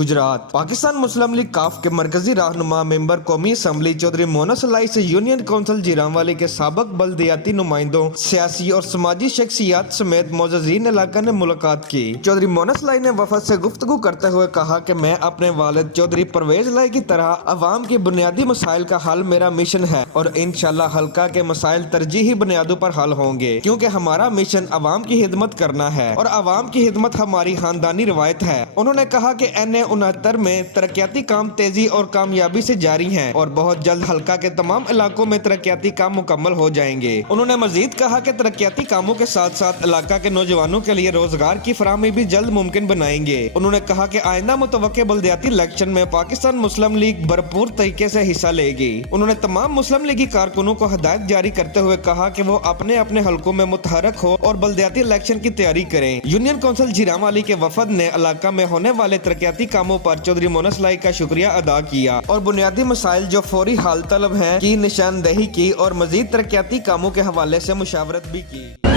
गुजरात। पाकिस्तान मुस्लिम league काफ के मरकजी रहनुमा मेंबर कौमी असम्बली चौधरी मोनस लाई से यूनियन काउंसिल जीरांवाली के साबक बल्दियाती नुमाइंदों, सियासी और समाजी शख्सियात समेत मोअज़्ज़ीन इलाका ने मुलाकात की। चौधरी मोनस लाई ने वफद से गुफ्तगू करते हुए कहा कि मैं अपने वालिद चौधरी परवेज लाई की तरह अवाम के बुनियादी मसाइल का हल मेरा मिशन है और इंशाअल्लाह हल्का के मसाइल तरजीही बुनियादों पर हल होंगे, क्योंकि हमारा मिशन अवाम की खिदमत करना है और अवाम की खिदमत हमारी खानदानी रवायत है। उन्होंने कहा कि NA-69 में तरक्याती काम तेजी और कामयाबी से जारी हैं और बहुत जल्द हल्का के तमाम इलाकों में तरक्याती काम मुकम्मल हो जाएंगे। उन्होंने मजीद कहा कि तरक्याती कामों के साथ साथ इलाका के नौजवानों के लिए रोजगार की फराहमी भी जल्द मुमकिन बनाएंगे। उन्होंने कहा कि आइंदा मुतवक्के बल्दियाती इलेक्शन में पाकिस्तान मुस्लिम लीग भरपूर तरीके से हिस्सा लेगी। उन्होंने तमाम मुस्लिम लीगी कारकुनों को हिदायत जारी करते हुए कहा कि वो अपने अपने हलकों में मुतहरक हो और बल्दियाती इलेक्शन की तैयारी करें। यूनियन काउंसिल जीरांवाली के वफद ने इलाका में होने वाले तरक्याती कामों पर चौधरी मोनस लाई का शुक्रिया अदा किया और बुनियादी मसाइल जो फौरी हाल तलब हैं की निशानदेही की और मजीद तरक्याती कामों के हवाले से मुशावरत भी की।